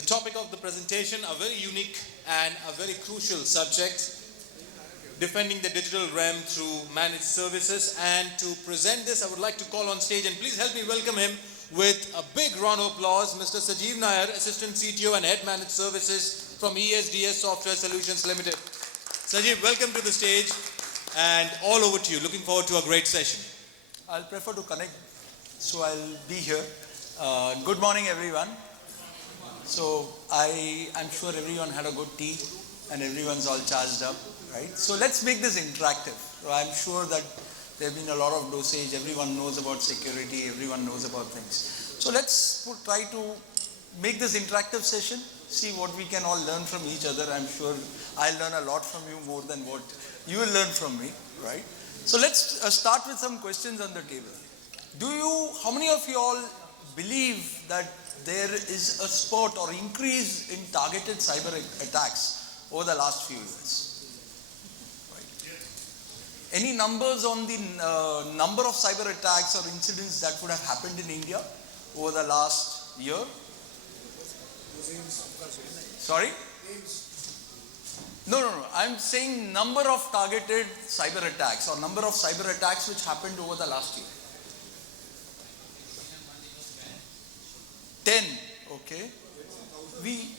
The topic of the presentation, a very unique and a very crucial subject, defending the digital realm through managed services. And to present this, I would like to call on stage, and please help me welcome him with a big round of applause, Mr. Sajiv Nair, Assistant CTO and Head Managed Services from ESDS Software Solutions Limited. Sajiv, welcome to the stage, and all over to you. Looking forward to a great session. I'll prefer to connect, so I'll be here. Good morning, everyone. So I'm sure everyone had a good tea and everyone's all charged up, right? So let's make this interactive. So I'm sure that there have been a lot of dosage. Everyone knows about security. Everyone knows about things. So let's try to make this interactive session, see what we can all learn from each other. I'm sure I'll learn a lot from you, more than what you will learn from me, right? So let's start with some questions on the table. How many of you all believe that there is a spurt or increase in targeted cyber attacks over the last few years? Right. Any numbers on the number of cyber attacks or incidents that would have happened in India over the last year? Sorry? No. I'm saying number of targeted cyber attacks or number of cyber attacks which happened over the last year. 10, okay. We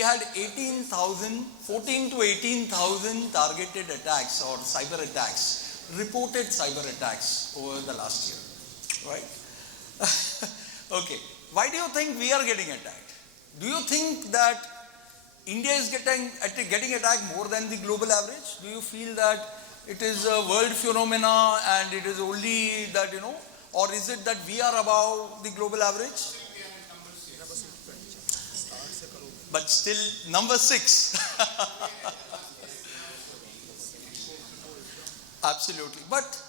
had 14 to 18,000 targeted attacks or cyber attacks, reported cyber attacks over the last year, right? Okay. Why do you think we are getting attacked? Do you think that India is getting attacked more than the global average? Do you feel that it is a world phenomena and it is only that, or is it that we are above the global average? But still number 6. Absolutely. But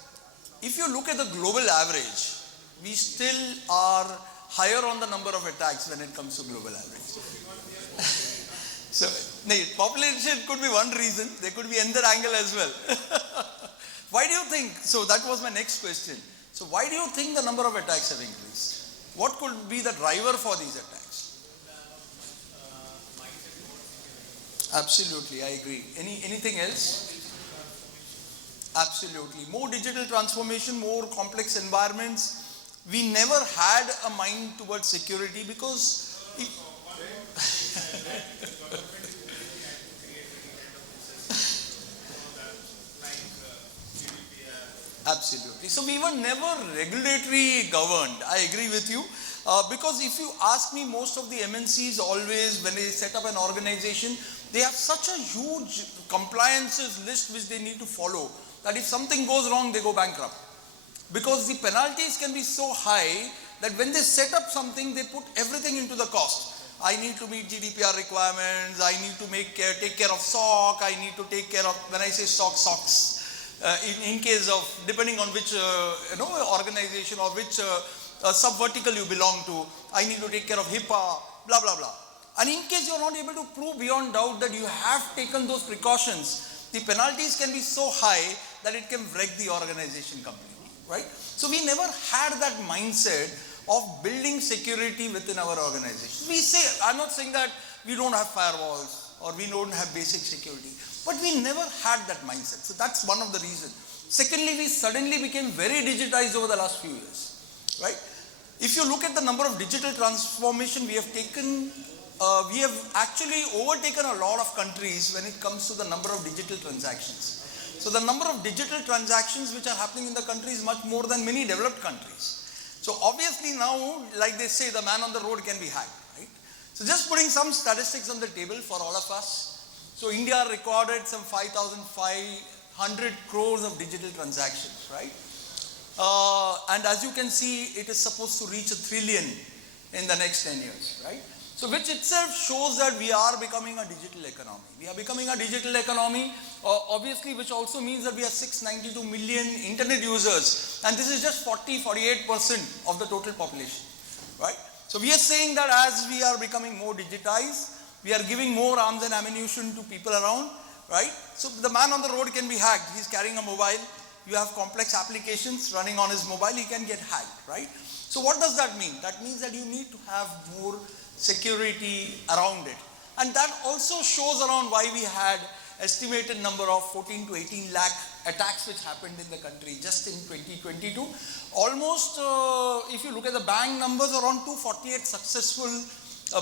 if you look at the global average, we still are higher on the number of attacks when it comes to global average. So, population could be one reason. There could be another angle as well. Why do you think? So that was my next question. So why do you think the number of attacks have increased? What could be the driver for these attacks? Absolutely, I agree. Anything else? Absolutely. More digital transformation, more complex environments. We never had a mind towards security because absolutely. So we were never regulatory governed. I agree with you. Because if you ask me, most of the MNCs always, when they set up an organization, they have such a huge compliances list which they need to follow that if something goes wrong, they go bankrupt. Because the penalties can be so high that when they set up something, they put everything into the cost. I need to meet GDPR requirements. I need to take care of SOC. I need to take care of, when I say SOCs. In case of, depending on which organization or which sub-vertical you belong to, I need to take care of HIPAA, blah, blah, blah. And in case you are not able to prove beyond doubt that you have taken those precautions, the penalties can be so high that it can wreck the organization completely, right? So we never had that mindset of building security within our organization. I'm not saying that we don't have firewalls or we don't have basic security, but we never had that mindset. So that's one of the reasons. Secondly, we suddenly became very digitized over the last few years, right? If you look at the number of digital transformation we have taken, we have actually overtaken a lot of countries when it comes to the number of digital transactions. So the number of digital transactions which are happening in the country is much more than many developed countries. So obviously now, like they say, the man on the road can be hacked, right? So just putting some statistics on the table for all of us. So India recorded some 5,500 crores of digital transactions, right? And as you can see, it is supposed to reach 1 trillion in the next 10 years, right? So which itself shows that we are becoming a digital economy. We are becoming a digital economy, obviously, which also means that we have 692 million internet users. And this is just 48% of the total population, right? So we are saying that as we are becoming more digitized, we are giving more arms and ammunition to people around, right? So the man on the road can be hacked. He's carrying a mobile. You have complex applications running on his mobile, he can get hacked, right? So what does that mean? That means that you need to have more security around it. And that also shows around why we had estimated number of 14 to 18 lakh attacks which happened in the country just in 2022. Almost, if you look at the bank numbers, around 248 successful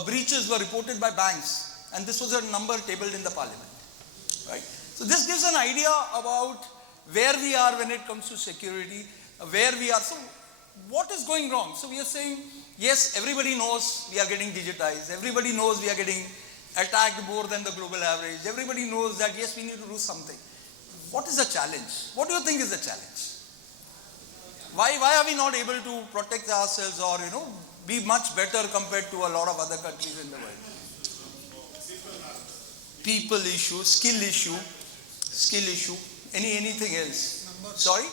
breaches were reported by banks. And this was a number tabled in the parliament, right? So this gives an idea about where we are when it comes to security, where we are. So what is going wrong? So we are saying, yes, everybody knows we are getting digitized. Everybody knows we are getting attacked more than the global average. Everybody knows that, yes, we need to do something. What is the challenge? What do you think is the challenge? Why are we not able to protect ourselves or, be much better compared to a lot of other countries in the world? People issue, skill issue, anything else? Sorry?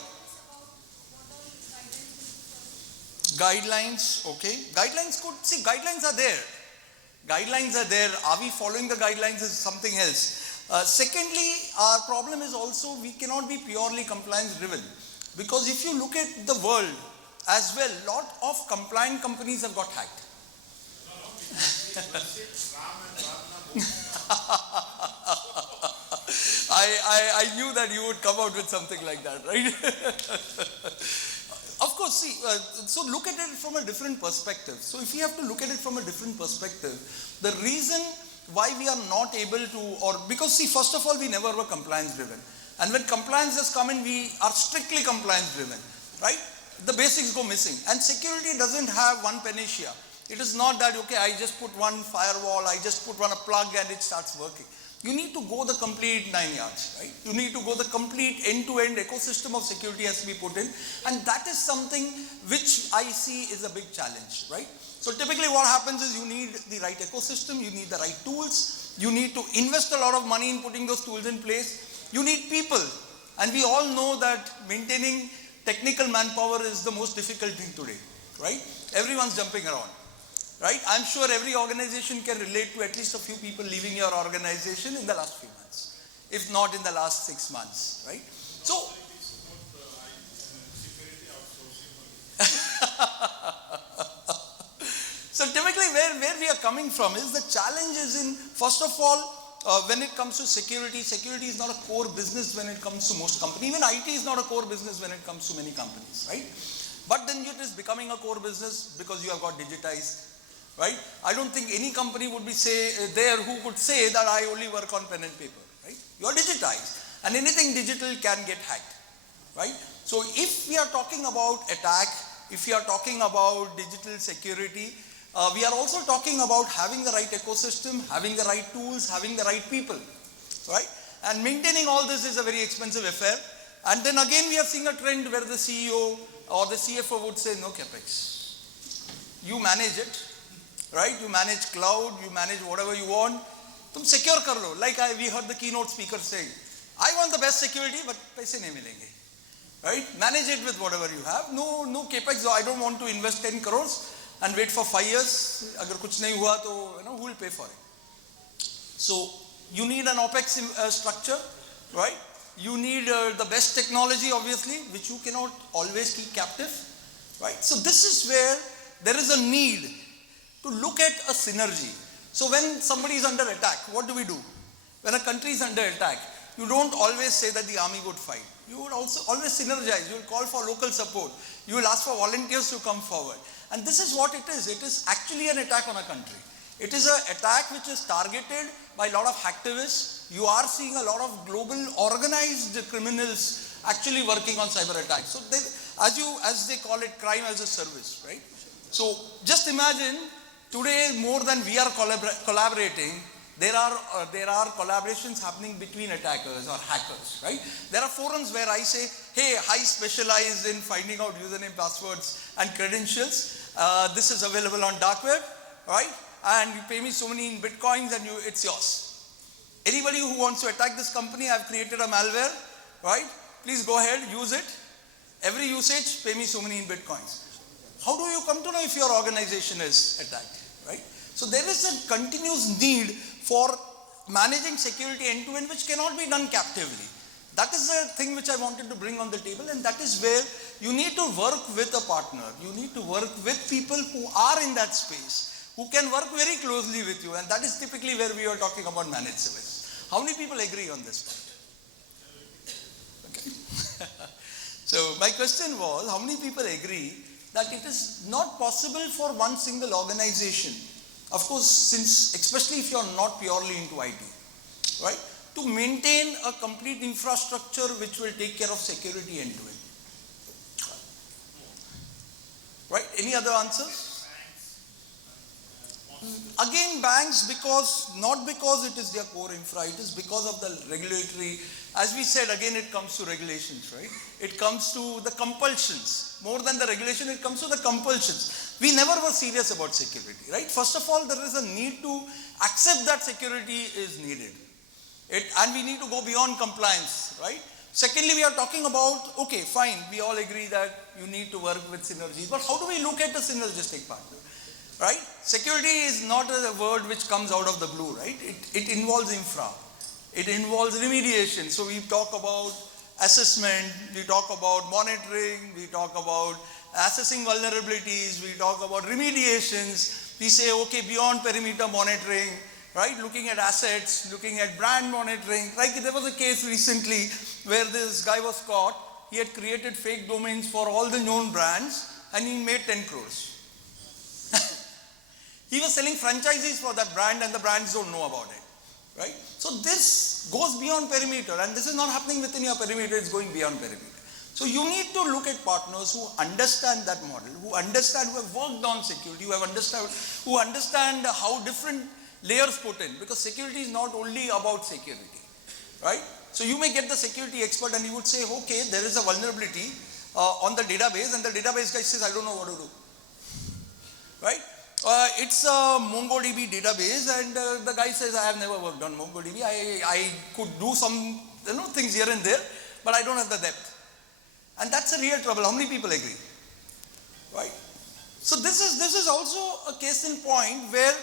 Guidelines, okay. Guidelines are there. Guidelines are there. Are we following the guidelines is something else. Secondly, our problem is also we cannot be purely compliance driven. Because if you look at the world as well, lot of compliant companies have got hacked. I knew that you would come out with something like that, right? Of course, see, so look at it from a different perspective. So if we have to look at it from a different perspective, the reason why we are not able to, because see, first of all, we never were compliance driven. And when compliance has come in, we are strictly compliance driven, right? The basics go missing. And security doesn't have one panacea. It is not that, okay, I just put one firewall, I just put one plug and it starts working. You need to go the complete 9 yards, right? You need to go the complete end-to-end ecosystem of security has to be put in. And that is something which I see is a big challenge, right? So typically what happens is you need the right ecosystem, you need the right tools, you need to invest a lot of money in putting those tools in place. You need people. And we all know that maintaining technical manpower is the most difficult thing today, right? Everyone's jumping around. Right? I'm sure every organization can relate to at least a few people leaving your organization in the last few months, if not in the last 6 months, right? So, so typically where we are coming from is the challenge is in, first of all, when it comes to security is not a core business when it comes to most companies. Even IT is not a core business when it comes to many companies, right? But then it is becoming a core business because you have got digitized. Right? I don't think any company would be who could say that I only work on pen and paper, right? You are digitized and anything digital can get hacked, right? So if we are talking about attack, if we are talking about digital security, we are also talking about having the right ecosystem, having the right tools, having the right people, right? And maintaining all this is a very expensive affair. And then again we are seeing a trend where the CEO or the CFO would say, no capex, you manage it. Right? You manage cloud, you manage whatever you want. Tum secure kar lo. Like we heard the keynote speaker saying, I want the best security, but paise nahi milenge. Right? Manage it with whatever you have. No capex. I don't want to invest 10 crores and wait for 5 years. Agar kuch nahi hua, to who will pay for it? So you need an OPEX structure, right? You need the best technology, obviously, which you cannot always keep captive, right? So this is where there is a need to look at a synergy. So when somebody is under attack, what do we do? When a country is under attack, you don't always say that the army would fight. You would also always synergize. You will call for local support. You will ask for volunteers to come forward. And this is what it is. It is actually an attack on a country. It is an attack which is targeted by a lot of hacktivists. You are seeing a lot of global organized criminals actually working on cyber attacks. So as they call it, crime as a service, right? So just imagine, today, more than we are collaborating, there are collaborations happening between attackers or hackers, right? There are forums where I say, hey, I specialize in finding out username, passwords, and credentials. This is available on dark web, right? And you pay me so many in bitcoins and it's yours. Anybody who wants to attack this company, I've created a malware, right? Please go ahead, use it. Every usage, pay me so many in bitcoins. How do you come to know if your organization is attacked? Right? So there is a continuous need for managing security end-to-end which cannot be done captively. That is the thing which I wanted to bring on the table, and that is where you need to work with a partner. You need to work with people who are in that space, who can work very closely with you. And that is typically where we are talking about managed service. How many people agree on this point? Okay. So my question was, how many people agree that it is not possible for one single organization, of course, since, especially if you are not purely into IT, right, to maintain a complete infrastructure which will take care of security end to end. Right? Any other answers? Again, banks, not because it is their core infra, it is because of the regulatory. As we said, again, it comes to regulations, right? It comes to the compulsions. More than the regulation, it comes to the compulsions. We never were serious about security, right? First of all, there is a need to accept that security is needed. And we need to go beyond compliance, right? Secondly, we are talking about, okay, fine, we all agree that you need to work with synergies, but how do we look at the synergistic partner, right? Security is not a word which comes out of the blue, right? It involves infra. It involves remediation. So we talk about assessment, we talk about monitoring, we talk about assessing vulnerabilities, we talk about remediations. We say, okay, beyond perimeter monitoring, right? Looking at assets, looking at brand monitoring. Like there was a case recently where this guy was caught. He had created fake domains for all the known brands and he made 10 crores. He was selling franchises for that brand and the brands don't know about it, right? So this goes beyond perimeter, and this is not happening within your perimeter, it's going beyond perimeter. So you need to look at partners who understand that model, who understand, who have worked on security, who understand how different layers put in, because security is not only about security, right? So you may get the security expert and he would say, okay, there is a vulnerability on the database, and the database guy says, I don't know what to do, right? It's a MongoDB database, and the guy says, I have never worked on MongoDB. I could do some things here and there, but I don't have the depth. And that's a real trouble. How many people agree? Right? So this is also a case in point where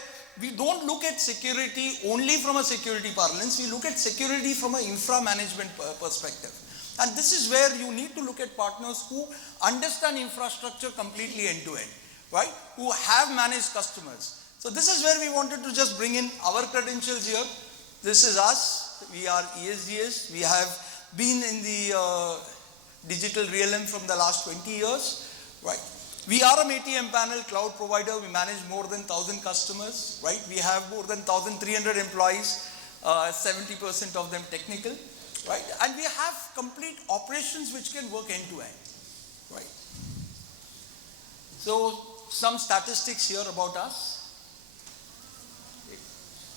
we don't look at security only from a security parlance. We look at security from an infra management perspective. And this is where you need to look at partners who understand infrastructure completely end to end, right? Who have managed customers. So this is where we wanted to just bring in our credentials here. This is us. We are ESDS. We have been in the digital realm from the last 20 years, right? We are a ATM panel cloud provider. We manage more than 1,000 customers, right? We have more than 1,300 employees, 70% of them technical, right? And we have complete operations which can work end to end, right? So some statistics here about us.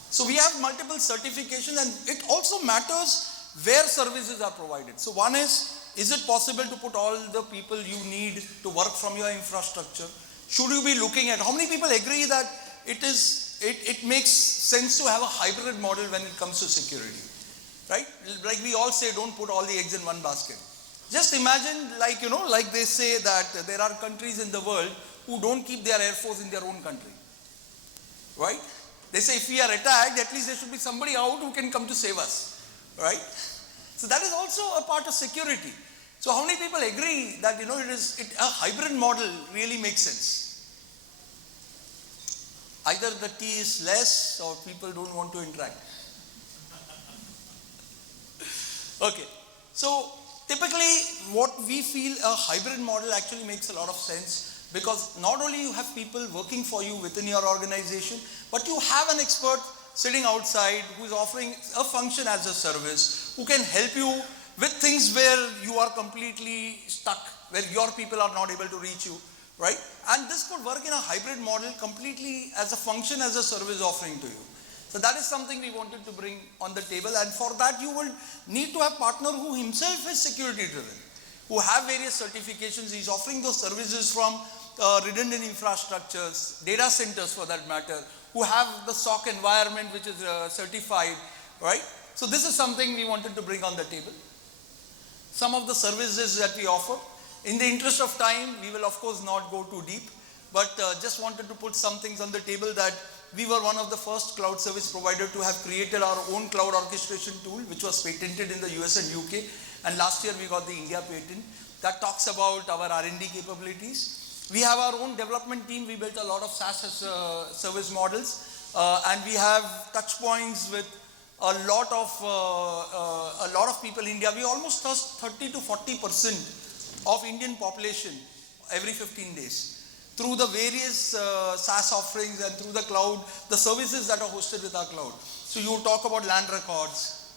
So we have multiple certifications, and it also matters where services are provided. So one is it possible to put all the people you need to work from your infrastructure? Should you be looking at, how many people agree that it makes sense to have a hybrid model when it comes to security, right? Like we all say, don't put all the eggs in one basket. Just imagine, like they say that there are countries in the world who don't keep their air force in their own country, right? They say if we are attacked, at least there should be somebody out who can come to save us, right? So that is also a part of security. So how many people agree that a hybrid model really makes sense? Either the T is less or people don't want to interact. Okay. So typically what we feel a hybrid model actually makes a lot of sense, because not only you have people working for you within your organization, but you have an expert sitting outside who is offering a function as a service, who can help you with things where you are completely stuck, where your people are not able to reach you, right? And this could work in a hybrid model completely as a function as a service offering to you. So that is something we wanted to bring on the table, and for that you will need to have a partner who himself is security driven, who have various certifications. He's offering those services from redundant infrastructures, data centers for that matter, who have the SOC environment which is certified, right? So this is something we wanted to bring on the table. Some of the services that we offer. In the interest of time, we will of course not go too deep, but just wanted to put some things on the table that we were one of the first cloud service provider to have created our own cloud orchestration tool, which was patented in the US and UK. And last year we got the India patent. that talks about our R&D capabilities. We have our own development team. We built a lot of SaaS as service models, and we have touch points with a lot of people in India. We almost touch 30 to 40% of Indian population every 15 days through the various SaaS offerings and through the cloud, the services that are hosted with our cloud. So you talk about land records,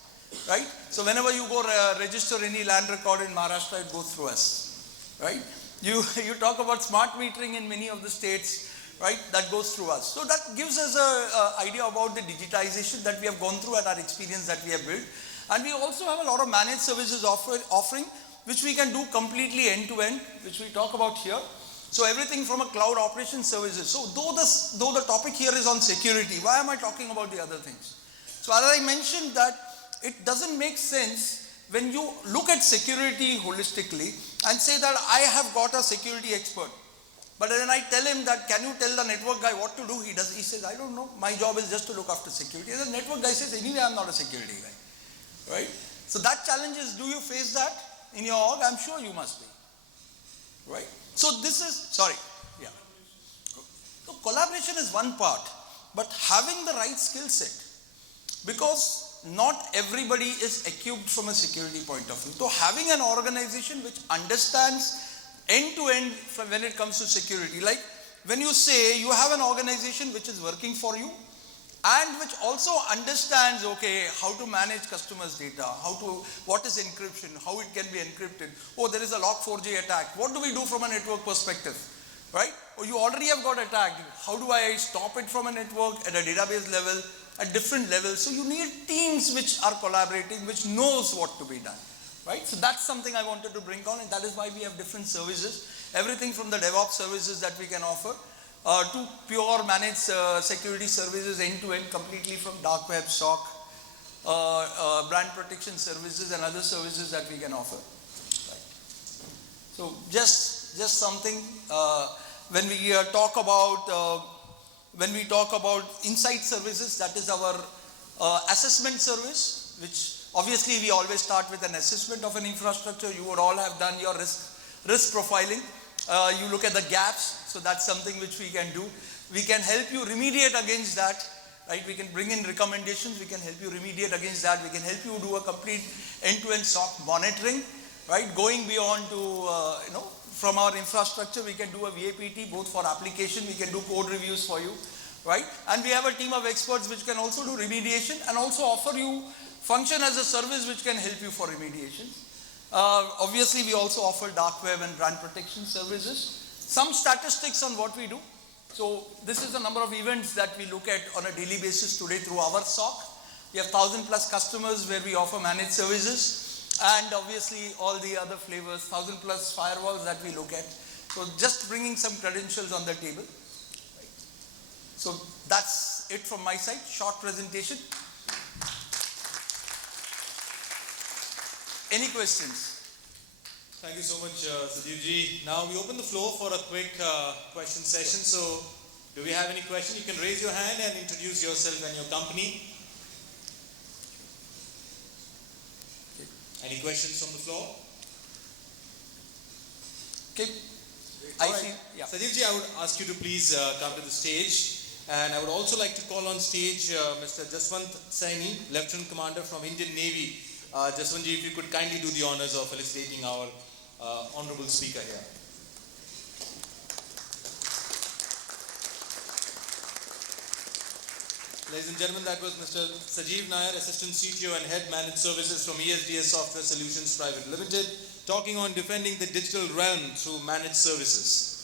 right? So whenever you go register any land record in Maharashtra, it goes through us, right? You talk about smart metering in many of the states, right? That goes through us. So that gives us an idea about the digitization that we have gone through and our experience that we have built. And we also have a lot of managed services offering, which we can do completely end to end, which we talk about here. So everything from a cloud operation services. So though the topic here is on security, why am I talking about the other things? So as I mentioned that it doesn't make sense when you look at security holistically and say that I have got a security expert. But then I tell him that, can you tell the network guy what to do? He says, I don't know. My job is just to look after security. And the network guy says, anyway, I'm not a security guy, right? So that challenge is, do you face that in your org? I'm sure you must be, right? So this is, so collaboration is one part, but having the right skill set, because not everybody is equipped from a security point of view. So having an organization which understands end to end when it comes to security, like when you say you have an organization which is working for you and which also understands, okay, how to manage customers' data, what is encryption, how it can be encrypted. Oh, there is a Log4j attack. What do we do from a network perspective, right? Oh, you already have got attacked. How do I stop it from a network at a database level, at different levels? So you need teams which are collaborating, which knows what to be done, right? So that's something I wanted to bring on, and that is why we have different services. Everything from the DevOps services that we can offer to pure managed security services end to end, completely from dark web, SOC, brand protection services and other services that we can offer. Right. So just something when we talk about insight services, that is our assessment service, which obviously we always start with an assessment of an infrastructure. You would all have done your risk profiling. You look at the gaps, so that's something which we can do. We can help you remediate against that, right? We can bring in recommendations, we can help you remediate against that. We can help you do a complete end-to-end SOC monitoring, right? Going beyond to, from our infrastructure, we can do a VAPT, both for application, we can do code reviews for you, right? And we have a team of experts which can also do remediation and also offer you function as a service which can help you for remediation. Obviously, we also offer dark web and brand protection services. Some statistics on what we do. So this is the number of events that we look at on a daily basis today through our SOC. We have 1,000 plus customers where we offer managed services, and obviously all the other flavors, 1,000 plus firewalls that we look at. So just bringing some credentials on the table. Right. So that's it from my side, short presentation. Any questions? Thank you so much, Sajiv ji. Now we open the floor for a quick question session. So, do we have any question? You can raise your hand and introduce yourself and your company. Any questions from the floor? Okay. I see. Yeah. Sajiv ji, I would ask you to please come to the stage. And I would also like to call on stage Mr. Jaswant Saini, Lieutenant Commander from Indian Navy. Jaswant ji, if you could kindly do the honors of felicitating our honorable speaker here. Ladies and gentlemen, that was Mr. Sajiv Nair, Assistant CTO and Head Managed Services from ESDS Software Solutions Private Limited, talking on defending the digital realm through managed services.